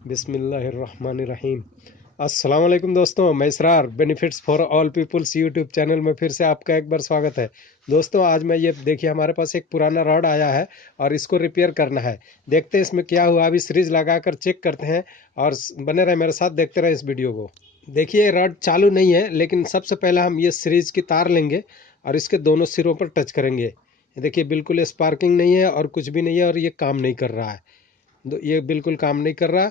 बिस्मिल्लाहिर्रहमानिर्रहीम। अस्सलाम वालेकुम दोस्तों, मैं Israr benefits for all peoples YouTube channel में फिर से आपका एक बार स्वागत है। दोस्तों आज मैं ये देखिए हमारे पास एक पुराना रॉड आया है और इसको रिपेयर करना है। देखते हैं इसमें क्या हुआ, अभी सीरीज लगा कर चेक करते हैं और बने रहे मेरे साथ, देखते रहे इस वीडियो को। देखिए रॉड चालू नहीं है, लेकिन सबसे पहले हम ये सीरीज की तार लेंगे और इसके दोनों सिरों पर टच करेंगे। ये देखिए बिल्कुल स्पार्किंग नहीं है और कुछ भी नहीं है और ये काम नहीं कर रहा है। ये बिल्कुल काम नहीं कर रहा।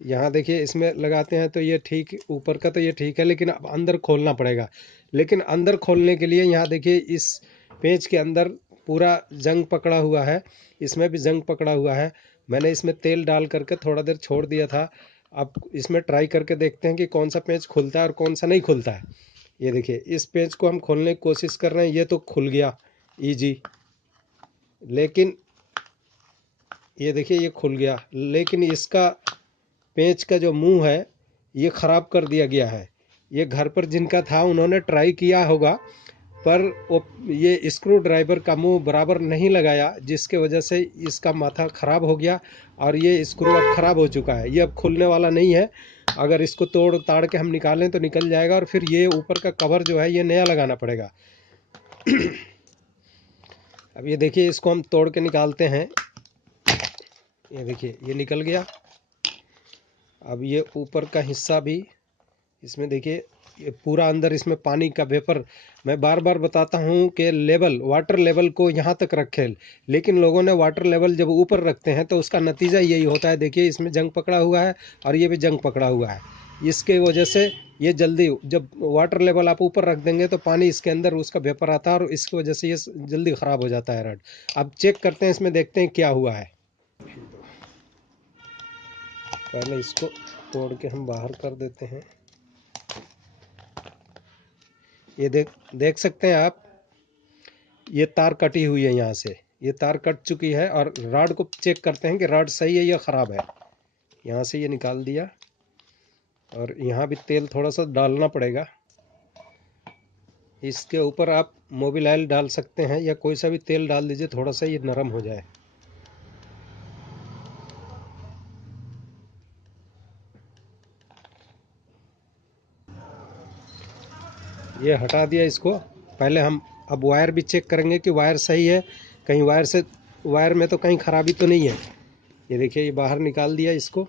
यहाँ देखिए इसमें लगाते हैं तो ये ठीक, ऊपर का तो ये ठीक है, लेकिन अब अंदर खोलना पड़ेगा। लेकिन अंदर खोलने के लिए यहाँ देखिए इस पेंच के अंदर पूरा जंग पकड़ा हुआ है, इसमें भी जंग पकड़ा हुआ है। मैंने इसमें तेल डाल करके थोड़ा देर छोड़ दिया था। अब इसमें ट्राई करके देखते हैं कि कौन सा पेंच खुलता है और कौन सा नहीं खुलता है। ये देखिए इस पेंच को हम खोलने की कोशिश कर रहे हैं, ये तो खुल गया ईजी। लेकिन ये देखिए ये खुल गया, लेकिन इसका पेंच का जो मुंह है ये ख़राब कर दिया गया है। ये घर पर जिनका था उन्होंने ट्राई किया होगा, पर वो ये स्क्रू ड्राइवर का मुंह बराबर नहीं लगाया, जिसके वजह से इसका माथा ख़राब हो गया और ये स्क्रू अब ख़राब हो चुका है। ये अब खुलने वाला नहीं है। अगर इसको तोड़ ताड़ के हम निकालें तो निकल जाएगा और फिर ये ऊपर का कवर जो है ये नया लगाना पड़ेगा। अब ये देखिए इसको हम तोड़ के निकालते हैं। ये देखिए ये निकल गया। अब ये ऊपर का हिस्सा भी इसमें देखिए, ये पूरा अंदर इसमें पानी का वेपर। मैं बार बार बताता हूँ कि लेवल, वाटर लेवल को यहाँ तक रखें, लेकिन लोगों ने वाटर लेवल जब ऊपर रखते हैं तो उसका नतीजा यही होता है। देखिए इसमें जंग पकड़ा हुआ है और ये भी जंग पकड़ा हुआ है। इसके वजह से ये जल्दी, जब वाटर लेवल आप ऊपर रख देंगे तो पानी इसके अंदर उसका वेपर आता है और इसकी वजह से ये जल्दी ख़राब हो जाता है रड। अब चेक करते हैं इसमें, देखते हैं क्या हुआ है। पहले इसको तोड़ के हम बाहर कर देते हैं। ये देख सकते हैं आप, ये तार कटी हुई है, यहाँ से ये तार कट चुकी है। और रॉड को चेक करते हैं कि रॉड सही है या ख़राब है। यहाँ से ये निकाल दिया और यहाँ भी तेल थोड़ा सा डालना पड़ेगा। इसके ऊपर आप मोबिल ऑयल डाल सकते हैं या कोई सा भी तेल डाल दीजिए, थोड़ा सा ये नरम हो जाए। ये हटा दिया इसको। पहले हम अब वायर भी चेक करेंगे कि वायर सही है, कहीं वायर में तो कहीं ख़राबी तो नहीं है। ये देखिए ये बाहर निकाल दिया इसको।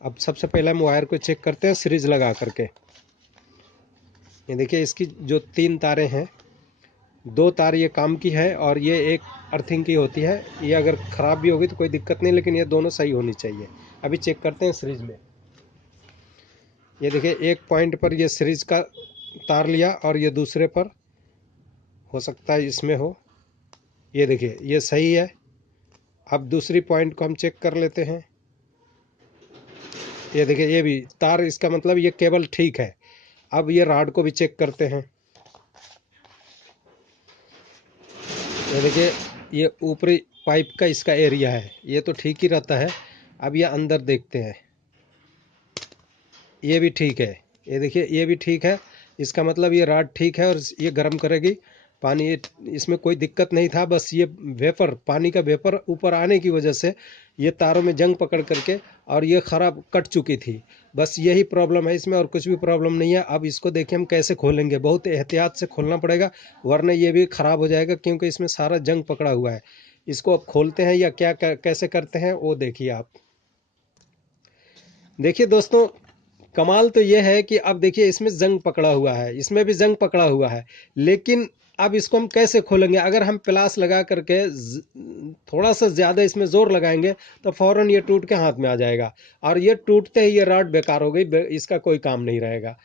अब सबसे पहले हम वायर को चेक करते हैं सीरीज लगा करके। ये देखिए इसकी जो 3 तारें हैं, 2 तार ये काम की है और ये एक अर्थिंग की होती है। ये अगर ख़राब भी होगी तो कोई दिक्कत नहीं, लेकिन ये दोनों सही होनी चाहिए। अभी चेक करते हैं सीरीज में। ये देखिए एक पॉइंट पर ये सीरीज का तार लिया और ये दूसरे पर, हो सकता है इसमें हो। ये देखिए ये सही है। अब दूसरी पॉइंट को हम चेक कर लेते हैं। ये देखिए ये भी तार, इसका मतलब ये केबल ठीक है। अब ये रॉड को भी चेक करते हैं। ये देखिए ये ऊपरी पाइप का इसका एरिया है, ये तो ठीक ही रहता है। अब ये अंदर देखते हैं, ये भी ठीक है। ये देखिए ये भी ठीक है। इसका मतलब ये रॉड ठीक है और ये गर्म करेगी पानी। इसमें कोई दिक्कत नहीं था, बस ये वेपर, पानी का वेपर ऊपर आने की वजह से ये तारों में जंग पकड़ करके और ये ख़राब कट चुकी थी। बस यही प्रॉब्लम है इसमें और कुछ भी प्रॉब्लम नहीं है। अब इसको देखिए हम कैसे खोलेंगे, बहुत एहतियात से खोलना पड़ेगा वरना ये भी ख़राब हो जाएगा, क्योंकि इसमें सारा जंग पकड़ा हुआ है। इसको अब खोलते हैं या क्या कैसे करते हैं वो देखिए आप। देखिए दोस्तों, कमाल तो ये है कि अब देखिए इसमें जंग पकड़ा हुआ है, इसमें भी जंग पकड़ा हुआ है, लेकिन अब इसको हम कैसे खोलेंगे। अगर हम प्लास लगा करके थोड़ा सा ज़्यादा इसमें ज़ोर लगाएंगे तो फ़ौरन ये टूट के हाथ में आ जाएगा और ये टूटते ही ये रॉड बेकार हो गई, इसका कोई काम नहीं रहेगा।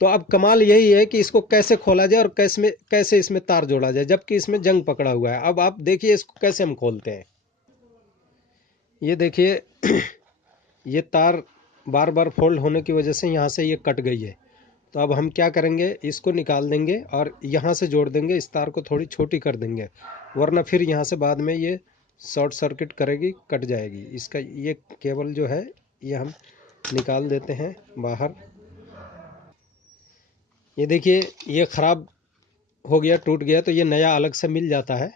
तो अब कमाल यही है कि इसको कैसे खोला जाए और कैसे इसमें तार जोड़ा जाए, जबकि इसमें जंग पकड़ा हुआ है। अब आप देखिए इसको कैसे हम खोलते हैं। ये देखिए ये तार बार बार फोल्ड होने की वजह से यहाँ से ये कट गई है। तो अब हम क्या करेंगे, इसको निकाल देंगे और यहाँ से जोड़ देंगे, इस तार को थोड़ी छोटी कर देंगे, वरना फिर यहाँ से बाद में ये शॉर्ट सर्किट करेगी, कट जाएगी। इसका ये केबल जो है ये हम निकाल देते हैं बाहर। ये देखिए ये ख़राब हो गया, टूट गया, तो ये नया अलग से मिल जाता है,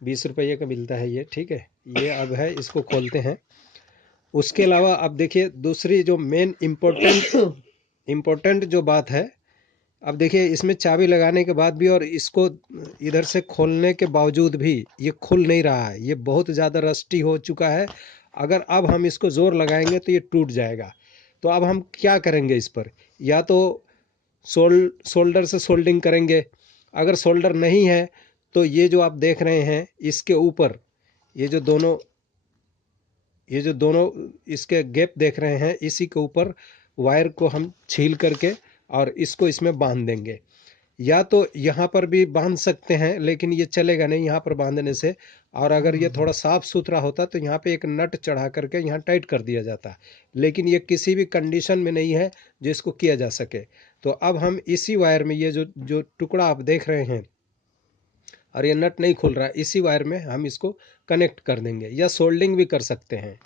20 रुपये का मिलता है ये, ठीक है। ये अब है, इसको खोलते हैं। उसके अलावा अब देखिए दूसरी जो मेन इम्पोर्टेंट जो बात है, अब देखिए इसमें चाबी लगाने के बाद भी और इसको इधर से खोलने के बावजूद भी ये खुल नहीं रहा है, ये बहुत ज़्यादा रस्टी हो चुका है। अगर अब हम इसको ज़ोर लगाएंगे तो ये टूट जाएगा। तो अब हम क्या करेंगे इस पर, या तो सोल्डर से सोल्डिंग करेंगे। अगर सोल्डर नहीं है तो ये जो आप देख रहे हैं इसके ऊपर ये जो दोनों इसके गैप देख रहे हैं, इसी के ऊपर वायर को हम छील करके और इसको इसमें बांध देंगे। या तो यहाँ पर भी बांध सकते हैं, लेकिन ये चलेगा नहीं यहाँ पर बांधने से। और अगर ये थोड़ा साफ सुथरा होता तो यहाँ पे एक नट चढ़ा करके यहाँ टाइट कर दिया जाता, लेकिन ये किसी भी कंडीशन में नहीं है जिसको किया जा सके। तो अब हम इसी वायर में, ये जो जो टुकड़ा आप देख रहे हैं और ये नट नहीं खुल रहा है, इसी वायर में हम इसको कनेक्ट कर देंगे, या सोल्डिंग भी कर सकते हैं।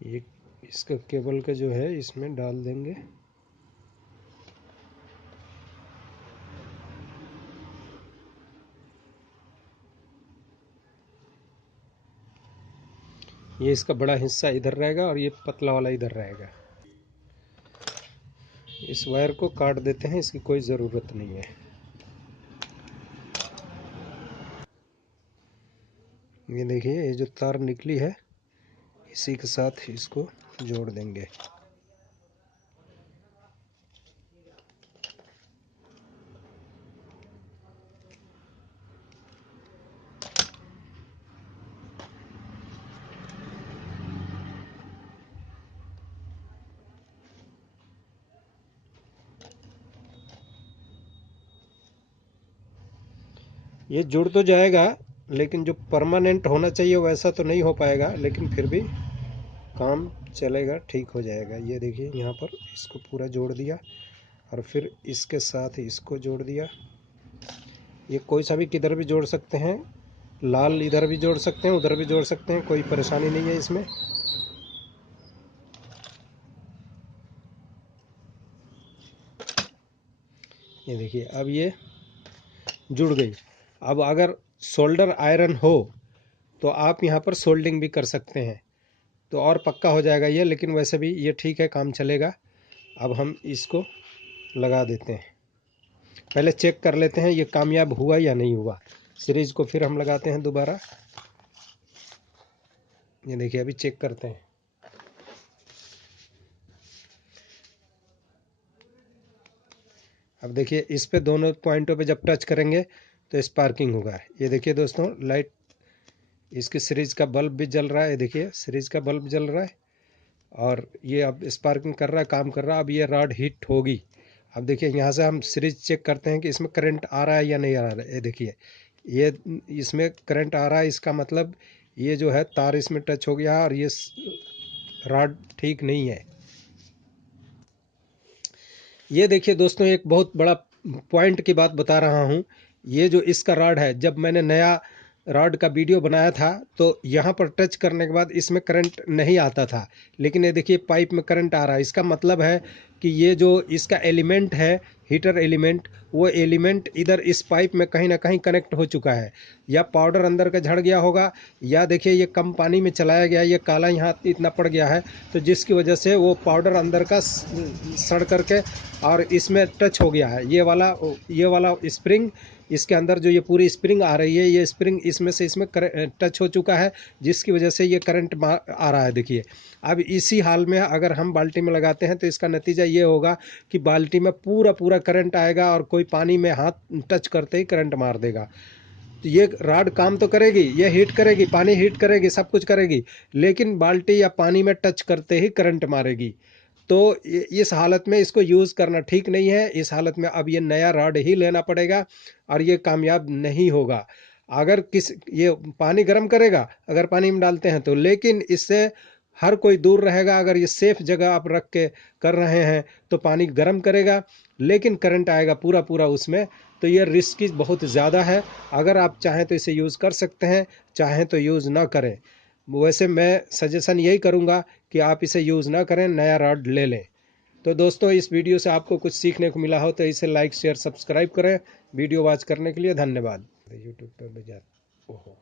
ये इसका केबल का जो है इसमें डाल देंगे। ये इसका बड़ा हिस्सा इधर रहेगा और ये पतला वाला इधर रहेगा। इस वायर को काट देते हैं, इसकी कोई ज़रूरत नहीं है। ये देखिए ये जो तार निकली है इसी के साथ इसको जोड़ देंगे। ये जुड़ तो जाएगा, लेकिन जो परमानेंट होना चाहिए वैसा तो नहीं हो पाएगा, लेकिन फिर भी काम चलेगा, ठीक हो जाएगा। ये देखिए यहाँ पर इसको पूरा जोड़ दिया और फिर इसके साथ इसको जोड़ दिया। ये कोई सा भी किधर भी जोड़ सकते हैं, लाल इधर भी जोड़ सकते हैं, उधर भी जोड़ सकते हैं, कोई परेशानी नहीं है इसमें। ये देखिए अब ये जुड़ गई। अब अगर सोल्डर आयरन हो तो आप यहाँ पर सोल्डिंग भी कर सकते हैं, तो और पक्का हो जाएगा ये, लेकिन वैसे भी ये ठीक है, काम चलेगा। अब हम इसको लगा देते हैं, पहले चेक कर लेते हैं ये कामयाब हुआ या नहीं हुआ। सीरीज को फिर हम लगाते हैं दोबारा। ये देखिए अभी चेक करते हैं। अब देखिए इस पे दोनों पॉइंटों पे जब टच करेंगे तो स्पार्किंग होगा। ये देखिए दोस्तों लाइट, इसकी सीरीज का बल्ब भी जल रहा है। ये देखिए सीरीज का बल्ब जल रहा है और ये अब स्पार्किंग कर रहा है, काम कर रहा है। अब ये रॉड हीट होगी। अब देखिए यहाँ से हम सीरीज चेक करते हैं कि इसमें करंट आ रहा है या नहीं आ रहा है। ये देखिए ये इसमें करंट आ रहा है, इसका मतलब ये जो है तार इसमें टच हो गया और ये रॉड ठीक नहीं है। ये देखिए दोस्तों एक बहुत बड़ा पॉइंट की बात बता रहा हूँ। ये जो इसका रॉड है, जब मैंने नया रॉड का वीडियो बनाया था तो यहाँ पर टच करने के बाद इसमें करंट नहीं आता था, लेकिन ये देखिए पाइप में करंट आ रहा है। इसका मतलब है कि ये जो इसका एलिमेंट है, हीटर एलिमेंट, वो एलिमेंट इधर इस पाइप में कहीं ना कहीं कनेक्ट हो चुका है, या पाउडर अंदर का झड़ गया होगा, या देखिए ये कम पानी में चलाया गया, ये काला यहाँ इतना पड़ गया है, तो जिसकी वजह से वो पाउडर अंदर का सड़ करके और इसमें टच हो गया है। ये वाला स्प्रिंग, इसके अंदर जो ये पूरी स्प्रिंग आ रही है, ये स्प्रिंग इसमें टच हो चुका है, जिसकी वजह से ये करंट आ रहा है। देखिए अब इसी हाल में अगर हम बाल्टी में लगाते हैं तो इसका नतीजा ये होगा कि बाल्टी में पूरा पूरा करंट आएगा और कोई पानी में हाथ टच करते ही करंट मार देगा। तो ये रॉड काम तो करेगी, ये हीट करेगी, पानी हीट करेगी, सब कुछ करेगी, लेकिन बाल्टी या पानी में टच करते ही करंट मारेगी। तो इस हालत में इसको यूज़ करना ठीक नहीं है। इस हालत में अब ये नया रॉड ही लेना पड़ेगा और ये कामयाब नहीं होगा। अगर ये पानी गर्म करेगा अगर पानी में डालते हैं तो, लेकिन इससे हर कोई दूर रहेगा। अगर ये सेफ जगह आप रख के कर रहे हैं तो पानी गर्म करेगा, लेकिन करंट आएगा पूरा पूरा उसमें, तो ये रिस्की बहुत ज़्यादा है। अगर आप चाहें तो इसे यूज़ कर सकते हैं, चाहें तो यूज़ ना करें। वैसे मैं सजेशन यही करूंगा कि आप इसे यूज़ ना करें, नया रॉड ले लें। तो दोस्तों इस वीडियो से आपको कुछ सीखने को मिला हो तो इसे लाइक शेयर सब्सक्राइब करें। वीडियो वॉच करने के लिए धन्यवाद। यूट्यूब पर बजा ओहो।